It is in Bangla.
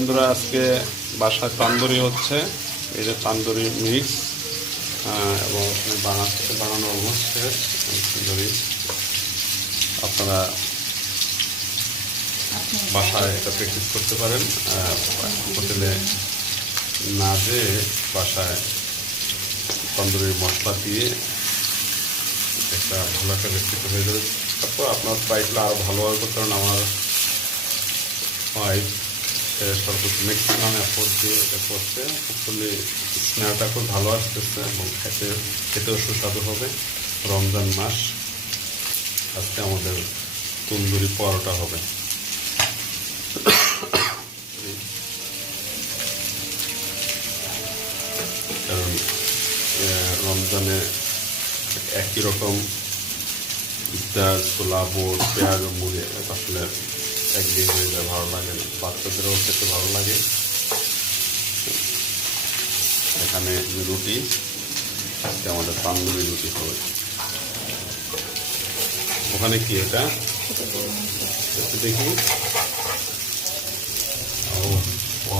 বন্ধুরা আজকে বাসায় তান্দুরি হচ্ছে, এই যে তান্দুরি মিক্স এবং বানানো অলমোস্ট শেষ। তান্দুরি আপনারা বাসায় এটা প্র্যাকটিস করতে পারেন, হোটেলে না যেয়ে বাসায় তন্দুরির মশলা দিয়ে একটা ভালো একটা রেসিপি হয়ে যাবে। তারপর আপনার ট্রাইগুলো আরও ভালোভাবে করতে পারেন। আমার ওয়াইফ সর্বোচ্চ ম্যাক্সিমাম এফোর্ট দিয়ে এটা করছে। আসলে স্মেলটা খুব ভালো আসতেছে এবং খেতেও সুস্বাদু হবে। রমজান মাস, আজকে আমাদের তন্দুরি পরোটা হবে। কারণ রমজানে একই রকম ইফতার, ছোলা, বুট, পেঁয়াজ, মুড়ি আসলে একদিন হয়ে যায়, ভালো লাগে না। বাচ্চাদেরও খেতে ভালো লাগে। এখানে রুটি, আজকে আমাদের তান্দুরি রুটি হবে। ওখানে কি এটা দেখি। ও